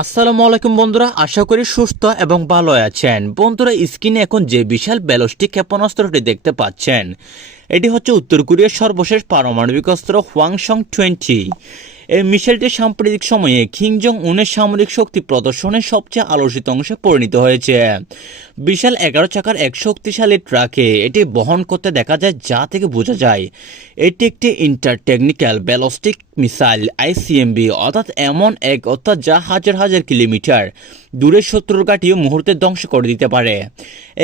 আসসালামু আলাইকুম বন্ধুরা, আশা করি সুস্থ এবং ভালো আছেন। বন্ধুরা, স্ক্রিনে এখন যে বিশাল ব্যালিস্টিক ক্ষেপণাস্ত্রটি দেখতে পাচ্ছেন, এটি হচ্ছে উত্তর কোরিয়ার সর্বশেষ পারমাণবিক অস্ত্র হওয়াংসং-20। এই মিসাইলটি সাম্প্রতিক সময়ে কিম জং উনের সামরিক শক্তি প্রদর্শনের সবচেয়ে আলোচিত অংশে পরিণত হয়েছে। বিশাল 11 চাকার এক শক্তিশালী ট্রাকে এটি বহন করতে দেখা যায়, যা থেকে বোঝা যায় এটি একটি ইন্টারটেকনিক্যাল ব্যালিস্টিক মিসাইল আইসিএমবি, অর্থাৎ এমন এক অর্থাৎ যা হাজার হাজার কিলোমিটার দূরের শত্রুর ঘাঁটিও মুহূর্তে ধ্বংস করে দিতে পারে।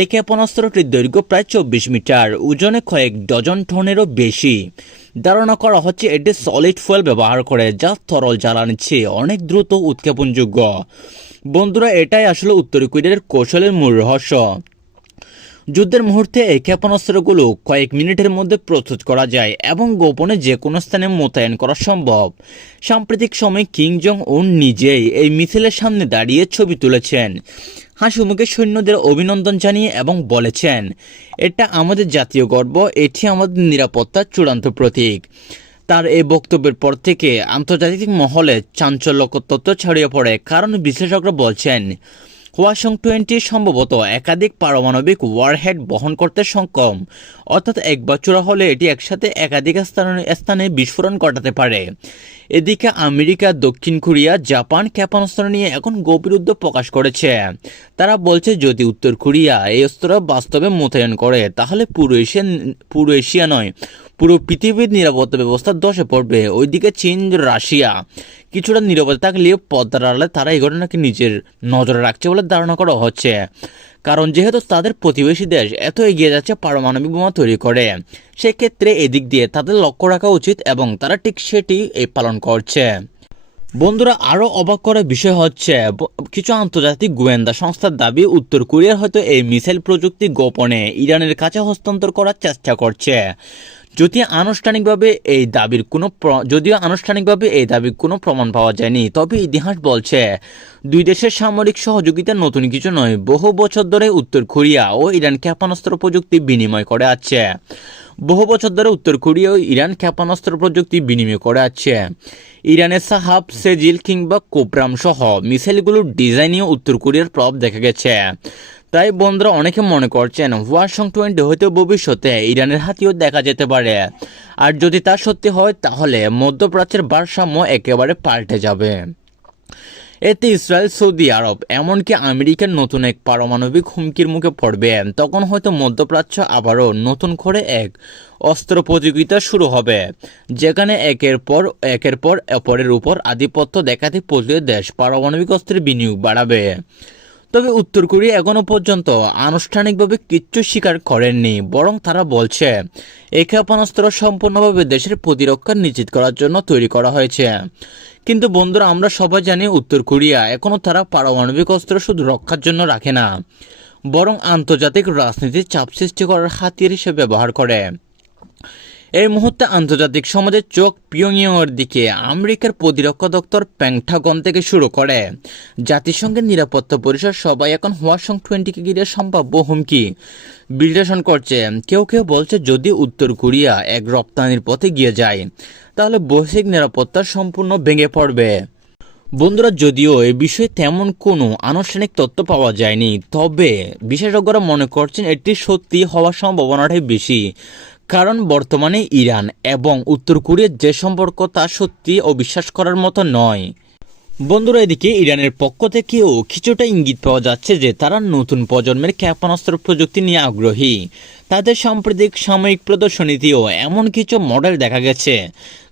এই ক্ষেপণাস্ত্রটির দৈর্ঘ্য প্রায় 24 মিটার, ওজনে কয়েক ডজন টনেরও বেশি। ধারণা করা হচ্ছে এটি সলিড ফুয়েল ব্যবহার করে, যা তরল জ্বালানির চেয়ে অনেক দ্রুত উৎক্ষেপণযোগ্য। বন্ধুরা, এটাই আসলে উত্তর কোরিয়ার কৌশলের মূল রহস্য। যুদ্ধের মুহূর্তে এই ক্ষেপণাস্ত্রগুলো কয়েক মিনিটের মধ্যে প্রস্তুত করা যায় এবং গোপনে যে কোনো স্থানে মোতায়েন করা সম্ভব। সাম্প্রতিক সময়ে কিম জং উন নিজেই এই মিছিলের সামনে দাঁড়িয়ে ছবি তুলেছেন, হাসিমুখে সৈন্যদের অভিনন্দন জানিয়ে এবং বলেছেন, এটা আমাদের জাতীয় গর্ব, এটি আমাদের নিরাপত্তার চূড়ান্ত প্রতীক। তার এই বক্তব্যের পর থেকে আন্তর্জাতিক মহলে চাঞ্চল্যকর তথ্য ছড়িয়ে পড়ে, কারণ বিশ্লেষকরা বলছেন হওয়াংসং-20 সম্ভবত একাধিক পারমাণবিক ওয়ারহেড বহন করতে সক্ষম, অর্থাৎ একবার চূড়া হলে এটি একসাথে একাধিক স্থানে বিস্ফোরণ ঘটাতে পারে। এদিকে আমেরিকা, দক্ষিণ কোরিয়া, জাপান ক্ষেপণাস্ত্র নিয়ে এখন গভীর উদ্বেগ প্রকাশ করেছে। তারা বলছে যদি উত্তর কোরিয়া এই অস্ত্র বাস্তবে মোতায়েন করে, তাহলে পুরো এশিয়া নয়, পুরো পৃথিবীর নিরাপত্তা ব্যবস্থা ধসে পড়বে। ওইদিকে চীন, রাশিয়া কিছুটা নিরাপদে থাকলেও পদ্মার আড়ালে তারা এই ঘটনাকে নিজের নজরে রাখছে বলে ধারণা করা হচ্ছে, কারণ যেহেতু তাদের প্রতিবেশী দেশ এত এগিয়ে যাচ্ছে পারমাণবিক বোমা তৈরি করে, সেক্ষেত্রে এদিক দিয়ে তাদের লক্ষ্য রাখা উচিত এবং তারা ঠিক সেটি পালন করছে। বন্ধুরা, আরও অবাক করার বিষয় হচ্ছে কিছু আন্তর্জাতিক গোয়েন্দা সংস্থার দাবি উত্তর কোরিয়ার হয়তো এই মিসাইল প্রযুক্তি গোপনে ইরানের কাছে হস্তান্তর করার চেষ্টা করছে। যদিও আনুষ্ঠানিকভাবে এই দাবির কোনো প্রমাণ পাওয়া যায়নি, তবে ইতিহাস বলছে দুই দেশের সামরিক সহযোগিতা নতুন কিছু নয়। বহু বছর ধরে উত্তর কোরিয়া ও ইরান ক্ষেপণাস্ত্র প্রযুক্তি বিনিময় করে আসছে। ইরানের সাহাব, সেজিল কিংবা কোবরাম সহ মিসাইলগুলোর ডিজাইনেও উত্তর কোরিয়ার প্রভাব দেখা গেছে। তাই বন্ধুরা, অনেকে মনে করছেন হওয়াংসং-20 হয়তো ভবিষ্যতে ইরানের হাতেও দেখা যেতে পারে। আর যদি তা সত্যি হয়, তাহলে মধ্যপ্রাচ্যের ভারসাম্য একেবারে পাল্টে যাবে। এতে ইসরায়েল, সৌদি আরব, এমনকি আমেরিকার নতুন এক পারমাণবিক হুমকির মুখে পড়বে। তখন হয়তো মধ্যপ্রাচ্য আবারও নতুন করে এক অস্ত্র প্রতিযোগিতা শুরু হবে, যেখানে একের পর অপরের উপর আধিপত্য দেখাতে প্রতিটি দেশ পারমাণবিক অস্ত্রের বিনিয়োগ বাড়াবে। তবে উত্তর কোরিয়া এখনো পর্যন্ত আনুষ্ঠানিকভাবে কিচ্ছু স্বীকার করেননি, বরং তারা বলছে এই ক্ষেপণাস্ত্র সম্পূর্ণভাবে দেশের প্রতিরক্ষা নিশ্চিত করার জন্য তৈরি করা হয়েছে। কিন্তু বন্ধুরা, আমরা সবাই জানি উত্তর কোরিয়া এখনও তারা পারমাণবিক অস্ত্র শুধু রক্ষার জন্য রাখে না, বরং আন্তর্জাতিক রাজনীতির চাপ সৃষ্টি করার হাতিয়ার হিসেবে ব্যবহার করে। এই মুহূর্তে আন্তর্জাতিক সমাজের চোখ পিয়ংইয়ংয়ের দিকে। আমেরিকার প্রতিরক্ষা দপ্তর, পেন্টাগন থেকে শুরু করে জাতিসংঘের নিরাপত্তা পরিষদ সবাই এখন হওয়াংসং-20কে ঘিরে সম্ভাব্য হুমকি বিশ্লেষণ করছে। কেউ কেউ বলছে যদি উত্তর কোরিয়া এক রপ্তানির পথে গিয়ে যায়, তাহলে বৈশ্বিক নিরাপত্তা সম্পূর্ণ ভেঙে পড়বে। বন্ধুরা, যদিও এ বিষয়ে তেমন কোনো আনুষ্ঠানিক তথ্য পাওয়া যায়নি, তবে বিশেষজ্ঞরা মনে করছেন এটি সত্যি হওয়ার সম্ভাবনাটাই বেশি, কারণ বর্তমানে ইরান এবং উত্তর কোরিয়ার যে সম্পর্ক তা সত্যি অবিশ্বাস করার মতো নয়। বন্ধুরা, এদিকে ইরানের পক্ষ থেকেও কিছুটা ইঙ্গিত পাওয়া যাচ্ছে যে তারা নতুন প্রজন্মের ক্ষেপণাস্ত্র প্রযুক্তি নিয়ে আগ্রহী। তাদের সাম্প্রতিক সাময়িক প্রদর্শনীতেও এমন কিছু মডেল দেখা গেছে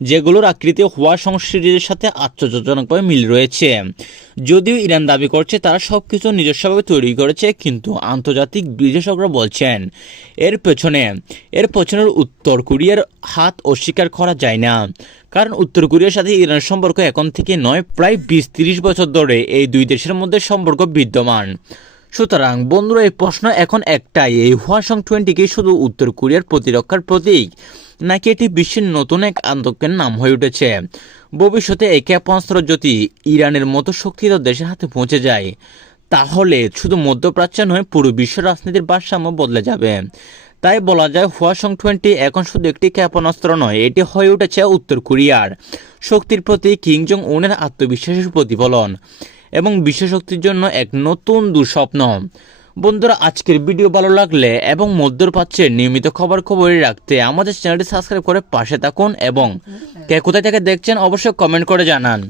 যেগুলোর আকৃতি হওয়াংসং সিরিজের সাথে আশ্চর্যজনকভাবে মিল রয়েছে। যদিও ইরান দাবি করছে তারা সবকিছু নিজস্বভাবে তৈরি করেছে, কিন্তু আন্তর্জাতিক বিশেষজ্ঞরা বলছেন এর পেছনের উত্তর কোরিয়ার হাত অস্বীকার করা যায় না, কারণ উত্তর কোরিয়ার সাথে ইরানের সম্পর্ক এখন থেকে নয়, প্রায় 20-30 বছর ধরে এই দুই দেশের মধ্যে সম্পর্ক বিদ্যমান। সুতরাং বন্ধুরা, এই প্রশ্ন এখন একটাই, এই হওয়াংসং-20 কি শুধু উত্তর কোরিয়ার প্রতিরক্ষার প্রতীক, নাকি এটি বিশ্বের নতুন এক আতঙ্কের নাম হয়ে উঠেছে? ভবিষ্যতে এই ক্ষেপণাস্ত্র যদি ইরানের মতো শক্তিধর দেশের হাতে পৌঁছে যায়, তাহলে শুধু মধ্যপ্রাচ্য নয়, পুরো বিশ্ব রাজনীতির ভারসাম্য বদলে যাবে। তাই বলা যায় হওয়াংসং-20 এখন শুধু একটি ক্ষেপণাস্ত্র নয়, এটি হয়ে উঠেছে উত্তর কোরিয়ার শক্তির প্রতি কিম জং উনের আত্মবিশ্বাসের প্রতিফলন। এবং বিশ্বশক্তির জন্য এক নতুন দুঃস্বপ্ন। বন্ধুরা, আজকের ভিডিও ভালো লাগলে এবং মধ্যপ্রাচ্যের নিয়মিত খবরই রাখতে আমাদের চ্যানেলটি সাবস্ক্রাইব করে পাশে থাকুন এবং কে কোথায় থেকে দেখছেন অবশ্যই কমেন্ট করে জানান।